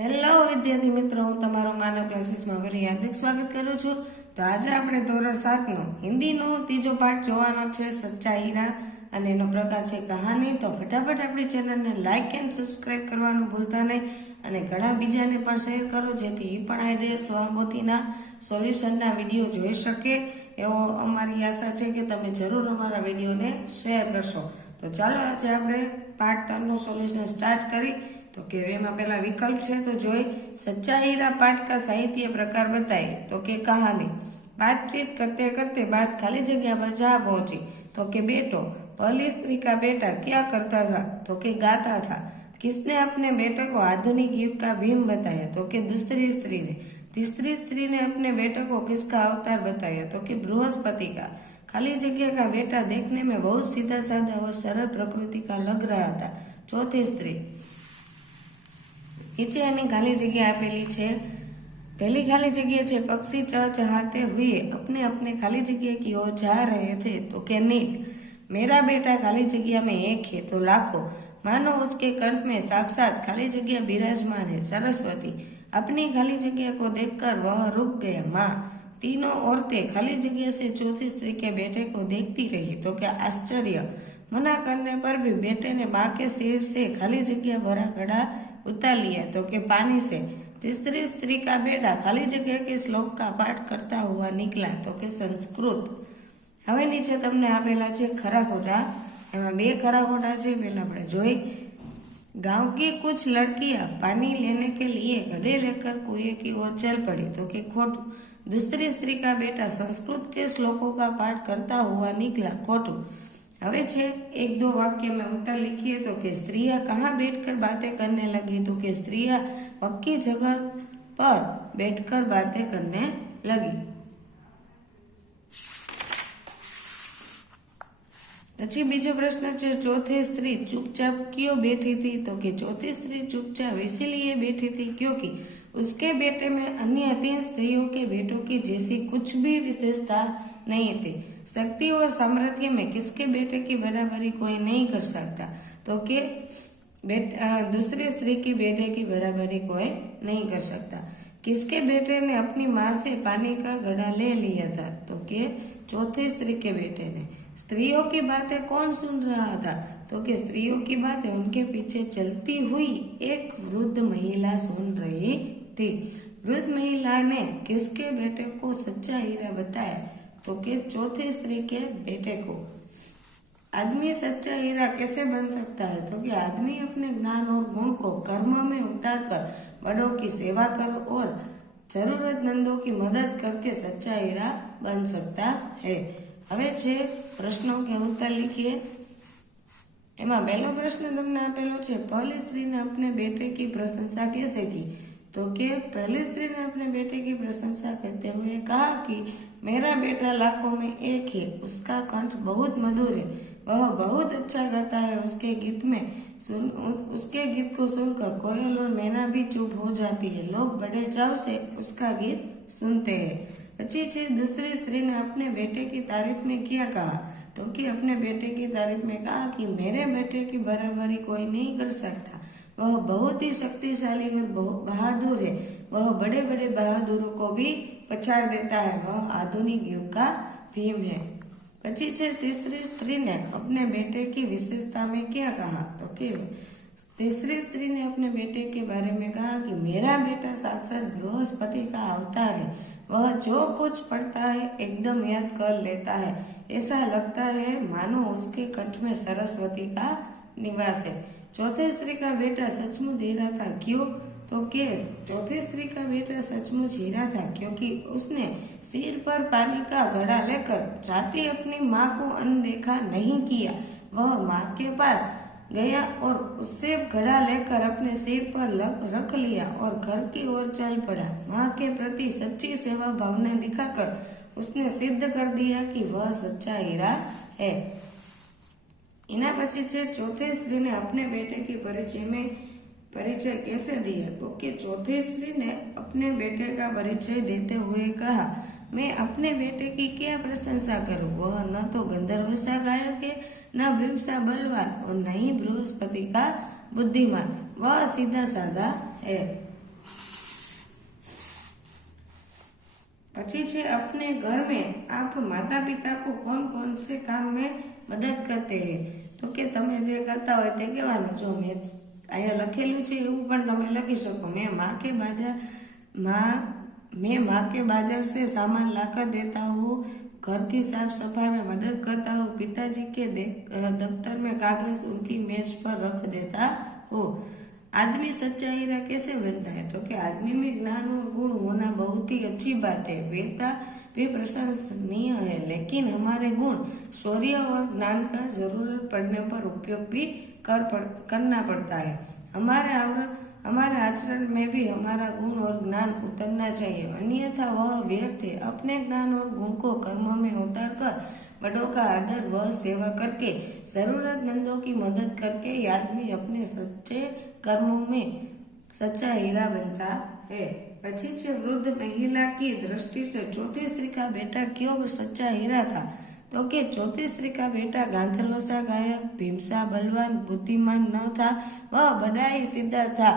Hello વિદ્યાર્થી મિત્રો, હું તમારો માનવ ક્લાસીસમાં ફરી હાર્દિક સ્વાગત કરું છું. તો આજે આપણે ધોરણ 7નો હિન્દીનો ત્રીજો પાઠ જોવાનો છે, સચ્ચા હીરા, અને એનો પ્રકાર છે કહાની. તો ફટાફટ આપણી ચેનલને લાઇક એન્ડ સબસ્ક્રાઇબ કરવાનું ભૂલતા નહીં, અને ઘણા બીજાને પણ શેર કરો જેથી એ પણ આઈડિયા સ્વાબોધીના સોલ્યુશનના વિડીયો જોઈ શકે. એવો અમારી આશા છે કે તમે જરૂર અમારા વિડીયોને શેર કરશો. તો ચાલો આજે આપણે પાર્ટ 3નું સોલ્યુશન સ્ટાર્ટ કરી. तो के एमा पहला विकल्प है तो जोई सच्चा हीरा पाठ का साहित्य प्रकार बताइए. तो के कहानी. बातचीत करते करते बात खाली जगह पर जा पहुंची. तो के बेटो. पहली स्त्री का बेटा क्या करता था? तो के गाता था. किसने अपने बेटे को आधुनिक युग का भीम बताया? तो के दूसरी स्त्री ने. तीसरी स्त्री ने अपने बेटे को किसका अवतार बताया? तो के बृहस्पति का. खाली जगह का बेटा देखने में बहुत सीधा साधा और सरल प्रकृति का लग रहा था. चौथी स्त्री. नीचे यानी खाली जगह आपेली है. पहली खाली जगह है पक्षी चहचहाते हुए अपने अपने खाली जगह की ओर जा रहे थे. तो के नीट. मेरा बेटा खाली जगह में एक है तो लाखों. मानो उसके कंठ में साक्षात खाली जगह विराजमान है. सरस्वती. अपनी खाली जगह को देखकर वह रुक गया. माँ. तीनों औरतें खाली जगह से चौथी स्त्री के बेटे को देखती रही. तो क्या आश्चर्य. मना करने पर भी बेटे ने माँ के सिर से खाली जगह भरा घड़ा उतार लिया. तो के पानी से. तीसरी स्त्री का बेटा खाली जगह के श्लोक का पाठ करता हुआ निकला. तो के संस्कृत. હવે નીચે તમને આપેલા છે ખરા ખોટા. એમાં બે ખરા ખોટા છે. પહેલા આપણે જોઈ. गांव की कुछ लड़कियां पानी लेने के लिए घड़े लेकर कुएं की ओर चल पड़ी. तो के खोटू. दूसरी स्त्री का बेटा संस्कृत के श्लोकों का पाठ करता हुआ निकला. खोटू. હવે છે एक दो वाक्य में उत्तर लिखिए. तो कि स्त्रियां कहाँ बैठकर बातें करने लगी? तो कि स्त्रियां पक्की जगह पर बैठकर बातें करने लगी. પછી બીજો પ્રશ્ન છે चौथी स्त्री चुपचाप क्यों बैठी थी? तो कि चौथी स्त्री चुपचाप इसीलिए बैठी थी क्योंकि उसके बेटे में अन्य 3 स्त्रियों के बेटों की जैसी कुछ भी विशेषता नहीं थी. शक्ति और सामर्थ्य में किसके बेटे की बराबरी कोई नहीं कर सकता. तो कि दूसरी स्त्री की बेटे की बराबरी कोई नहीं कर सकता. किसके बेटे ने अपनी माँ से पानी का घड़ा ले लिया था? तो कि चौथी स्त्री के बेटे ने. स्त्रियों की बातें कौन सुन रहा था? तो कि स्त्रियों की बातें उनके पीछे चलती हुई एक वृद्ध महिला सुन रही थी. वृद्ध महिला ने किसके बेटे को सच्चा हीरा बताया? तो कि चौथी स्त्री के बेटे को. आदमी सच्चा हीरा कैसे बन सकता है? तो कि आदमी अपने ज्ञान और गुण को कर्म में उतारकर बड़ों की सेवा कर और जरूरतमंदों की मदद करके सच्चा हीरा बन सकता है. હવે છે પ્રશ્નો કે उत्तर लिखिए. એમાં પહેલો પ્રશ્ન તમને આપેલો છે पहली स्त्री ने अपने बेटे की प्रशंसा कैसे की? तो कि पहली स्त्री ने अपने बेटे की प्रशंसा करते हुए कहा कि मेरा बेटा लाखों में एक है. उसका कंठ बहुत मधुर है. वह बहुत अच्छा गाता है. उसके गीत को सुनकर कोयल और मैना भी चुप हो जाती है. लोग बड़े चाव से उसका गीत सुनते हैं. अच्छी चीज. दूसरी स्त्री ने अपने बेटे की तारीफ में क्या कहा? तो कि अपने बेटे की तारीफ में कहा कि मेरे बेटे की बराबरी कोई नहीं कर सकता. वह बहुत ही शक्तिशाली और बहादुर है. वह बड़े बड़े बहादुरों को भी पछाड़ देता है. वह आधुनिक युग का भीम है. પછી છે तीसरी स्त्री ने अपने बेटे की विशेषता में क्या कहा? तो कि तीसरी स्त्री ने अपने बेटे के बारे में कहा कि मेरा बेटा साक्षात बृहस्पति का अवतार है. वह जो कुछ पढ़ता है एकदम याद कर लेता है. ऐसा लगता है मानो उसके कंठ में सरस्वती का निवास है. चौथी स्त्री का बेटा सचमुच हीरा था. क्यों? तो कि चौथी स्त्री का बेटा सचमुच हीरा था क्योंकि उसने सिर पर पानी का घड़ा लेकर जाती अपनी माँ को अनदेखा नहीं किया. वह माँ के पास गया और उससे घड़ा लेकर अपने सिर पर रख लिया और घर की ओर चल पड़ा. माँ के प्रति सच्ची सेवा भावना दिखाकर उसने सिद्ध कर दिया कि वह सच्चा हीरा है. इना પછી છે चौथी स्त्री ने अपने बेटे के परिचय कैसे दिया? तो कि चौथी स्त्री ने अपने बेटे का परिचय देते हुए कहा मैं अपने बेटे की क्या प्रशंसा करूं? वह न तो गंधर्व सा गायक है, न भीम सा बलवान और न ही बृहस्पति का बुद्धिमान. वह सीधा साधा है. પછી છે अपने घर में आप माता पिता को कौन कौन से काम में મદદ કરતે હૈ તો કે તમે જે કરતા હોય તે કહેવાનું જો મેં અહીંયા લખેલું છે એવું પણ તમે લખી શકો मैं माँ के बाजार से सामान लाकर देता हूँ घर की साफ सफाई में मदद करता हूँ पिताजी के दफ्तर में कागज उनकी मेज पर रख देता हूँ आदमी सच्चा हीरा कैसे बनता है तो कि आदमी में ज्ञान और गुण होना बहुत ही अच्छी बात है वीरता भी प्रशंसनीय है लेकिन हमारे गुण शौर्य और ज्ञान का जरूरत पड़ने पर उपयोग भी करना पड़ता है हमारे आचरण में भी हमारा गुण और ज्ञान उतरना चाहिए अन्यथा वह व्यर्थ है अपने ज्ञान और गुण को कर्मों में उतार कर बड़ों का आदर व सेवा करके जरूरतमंदों की मदद करके आदमी अपने सच्चे कर्मों में सच्चा हीरा बनता है પછી છે વૃદ્ધ મહિલા की दृष्टि से चौथी स्त्री का बेटा क्यों सच्चा हीरा था तो कि चौथी स्त्री का बेटा गांधर्वसा गायक भीमसा बलवान बुद्धिमान न था वह बड़ा ही सीधा था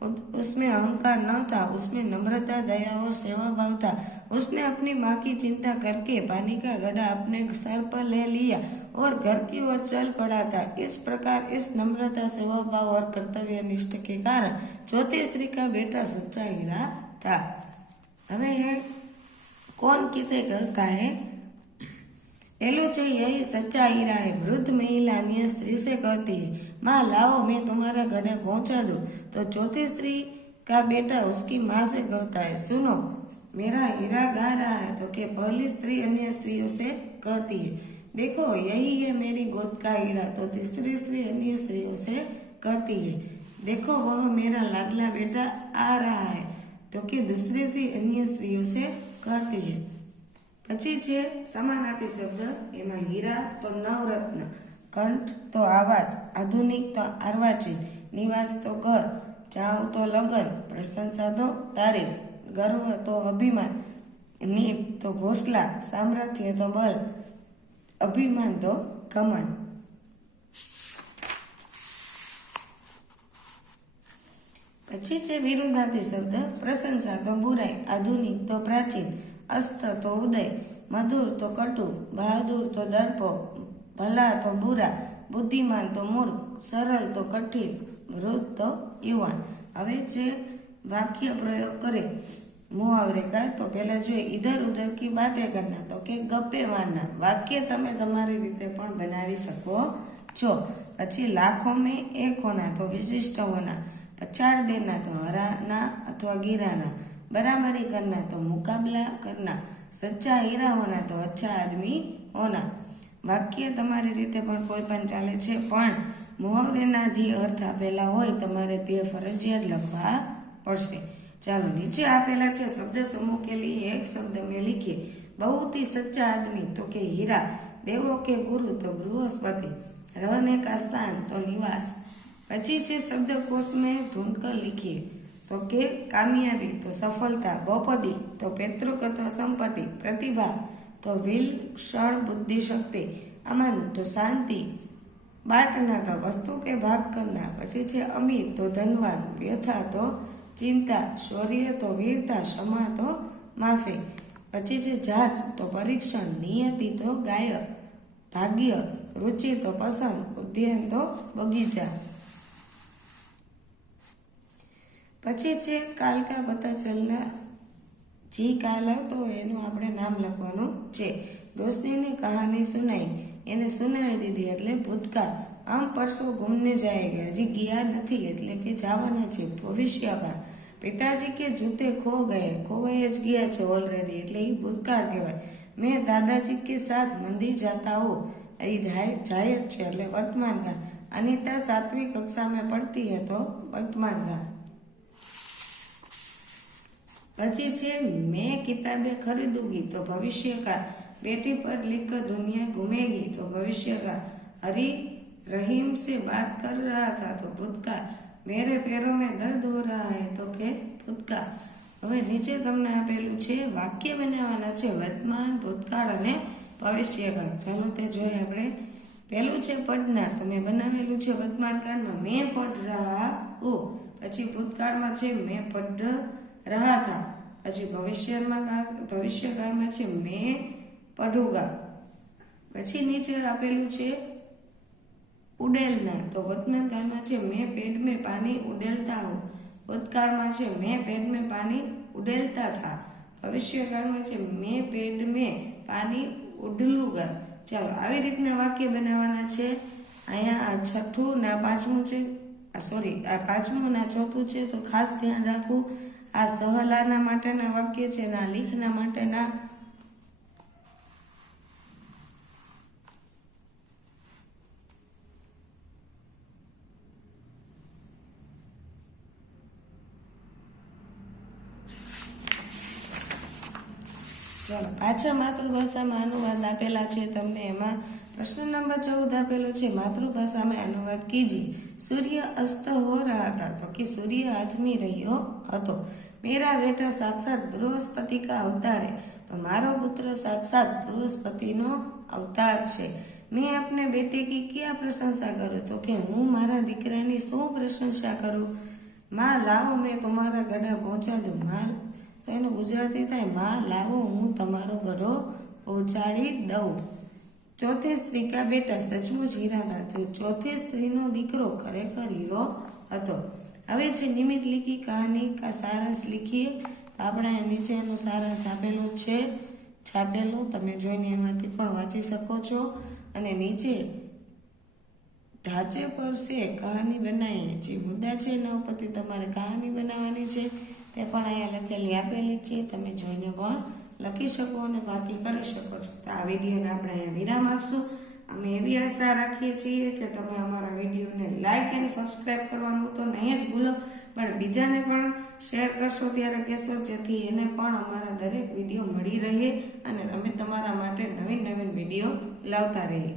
उसमें अहंकार न था उसमें नम्रता दया और सेवा भाव था उसने अपनी माँ की चिंता करके पानी का घड़ा अपने सर पर ले लिया और घर की ओर चल पड़ा था इस प्रकार इस नम्रता सेवा भाव और कर्तव्य निष्ठ के कारण चौथी स्त्री का बेटा सच्चा हीरा था हमें है कौन किसे करता है पहलू છે यही सच्चा हीरा है वृद्ध महिला अन्य स्त्री से कहती है माँ लाओ मैं तुम्हारा घड़े पहुंचा दूं तो चौथी स्त्री का बेटा उसकी माँ से कहता है सुनो मेरा हीरा गा रहा है तो कि पहली स्त्री अन्य स्त्रियों से कहती है देखो यही है मेरी गोद का हीरा तो तीसरी स्त्री अन्य स्त्रियों से कहती है देखो वह मेरा लाडला बेटा आ रहा है तो कि दूसरी स्त्री अन्य स्त्रियों से कहती है પછી છે સમાનાર્થી શબ્દ એમાં હીરા તો નવરત્ન કંઠ તો આવાસ આધુનિક તો આર્વાચીન નિવાસ તો ઘર ચાવ તો લગન પ્રશંસા તો તારીફ ગર્વ તો અભિમાન નીત તો ઘોસલા સામર્થ્ય તો બલ અભિમાન તો ઘમંડ પછી છે વિરુદ્ધાર્થી શબ્દ પ્રશંસા તો બુરાઈ આધુનિક તો પ્રાચીન અસ્ત તો ઉદય મધુર તો કટુ બહાદુર તો ડરપોક ભલા તો બુરા બુદ્ધિમાન તો મૂર્ખ સરળ તો કઠિન વૃદ્ધ તો યુવાન હવે જે વાક્ય પ્રયોગ કરે મુહાવરે का तो पहला જોઈએ इधर उधर की बातें करना तो કે ગપ્પે મારना વાક્ય તમે તમારી રીતે પણ બનાવી શકો છો પછી લાખો में एक होना तो विशिष्ट होना पछाड़ देना तो हराना अथवा गिराना बराबरी करना तो मुकाबला करना सच्चा हीरा होना तो अच्छा आदमी होना વાક્ય તમારી રીતે પણ કોઈ પણ ચાલે છે પણ મુહાવરેના જે અર્થ આપેલા હોય તમારે તે ફરજિયાત લખવા પડશે ચાલો નીચે આપેલા છે શબ્દ समूह के लिए एक शब्द में लिखिए बहुत ही सच्चा आदमी तो के हीरा देवों के गुरु तो बृहस्पति रहने का स्थान तो निवास પછી છે શબ્દકોશ में ढूंढकर लिखिए तो के कामयाबी तो सफलता बहुपदी तो पैतृक अथवा संपत्ति प्रतिभा तो विलक्षण बुद्धि शक्ति अमन तो शांति बांटना तो वस्तु के भाग करना પછી છે अमीर तो धनवान व्यथा तो चिंता शौर्य तो वीरता क्षमा तो माफी પછી છે जांच तो परीक्षण नियति तो गायक भाग्य रुचि तो पसंद उद्यान तो बगीचा પછી છે કાલ કા પતા ચલના જે કાલ આવતો હોય એનું આપણે નામ લખવાનું છે રોશનીની કહાની સુનાઈ એને સુનાવી દીધી એટલે ભૂતકાળ આમ પરસો ઘૂમને જાયેગા હજી ગયા નથી એટલે કે જવાના છે ભવિષ્યકાળ પિતાજી કે જૂતે ખો ગયે ખોવાઈ જ ગયા છે ઓલરેડી એટલે એ ભૂતકાળ કહેવાય મેં દાદાજી કે સાથ મંદિર જાતા હો એ જાય જ છે એટલે વર્તમાન કાળ અનિતા 7वीं कक्षा में पढ़ती है तो वर्तमान काल પછી છે मैं किताबें खरीदूंगी तो भविष्य का बेटी पर लिखकर दुनिया घूमेगी तो भविष्य का हरी रहीम से बात कर रहा था तो भूतकाळ मेरे पैरों में दर्द हो रहा है तो के भूतकाळ હવે નીચે તમને આપેલું છે વાક્ય બનાવવાના છે વર્તમાન ભૂતકાળ અને ભવિષ્યકાળ ચાલો તે જોઈએ આપણે પહેલું છે પઢના તો મેં બનાવેલું છે વર્તમાન કાળમાં मैं पढ़ रहा हूँ પછી ભૂતકાળમાં છે मैं पढ़ रहा था પછી ભવિષ્યકાળમાં છે मैं पढ़ूंगा। પછી નીચે આપેલું છે ઉડેલના, તો વર્તમાન કાળમાં છે मैं पेड़ में पानी उड़ेलता हूँ। भूतकाळમાં છે मैं पेड़ में पानी उड़ेलता था। ભવિષ્યકાળમાં છે मैं पेड़ में पानी उड़लूंगा। ચાલો આવી રીતના વાક્ય બનાવવાના છે। અહીંયા આ છઠ્ઠું ના પાંચમું છે, આ પાંચમું ના ચોથું છે, તો ખાસ ધ્યાન રાખવું આ સહલાના માટેના વાક્ય છે ને આ લીખના માટેના ચાલો પાછળ માતૃભાષામાં અનુવાદ આપેલા છે તમને। એમાં प्रश्न नंबर 14 આપેલો છે માતૃભાષામાં અનુવાદ कीजिए। सूर्य अस्त हो रहा था, तो कि सूर्य आथमी રહ્યો હતો। मेरा बेटा साक्षात बृहस्पति का अवतार है, तो मारो पुत्र साक्षात बृहस्पतिનો અવતાર છે। मैं अपने बेटे की क्या प्रशंसा करूं, तो कि હું મારા દીકરાની શું પ્રશંસા કરું। माँ लाओ मैं तुम्हारा गधा पहुंचा दूं। माँ તો એનું ગુજરાતી થાય माँ लाओ હું તમારો ગળો પહોંચાડી દઉં। ચોથી સ્ત્રી કા બેટા સચમુચ હીરા था, તો ચોથી સ્ત્રીનો દીકરો ખરેખર હીરો હતો। હવે છે નિમિત્ત લીખી કહાની કા સારાંશ લીખીએ। આપણે નીચે એનો સારાંશ આપેલો છે છાપેલો, તમે જોઈને એમાંથી પણ વાંચી શકો છો। અને નીચે ઢાંચે પર છે કહાની બનાવીએ, જે મુદ્દા છે એના ઉપરથી તમારે કહાની બનાવવાની છે તે પણ અહીંયા લખેલી આપેલી છે, તમે જોઈને પણ લખી શકો અને બાકી કરી શકો છો। તો આ વિડીયોને આપણે અહીંયા વિરામ આપશું। અમે એવી આશા રાખીએ છીએ કે તમે અમારા વિડીયોને લાઈક અને સબસ્ક્રાઈબ કરવાનું તો નહીં જ ભૂલો, પણ બીજાને પણ શેર કરશો ત્યારે કહેશો, જેથી એને પણ અમારા દરેક વિડીયો મળી રહે અને અમે તમારા માટે નવીન વિડીયો લાવતા રહીએ।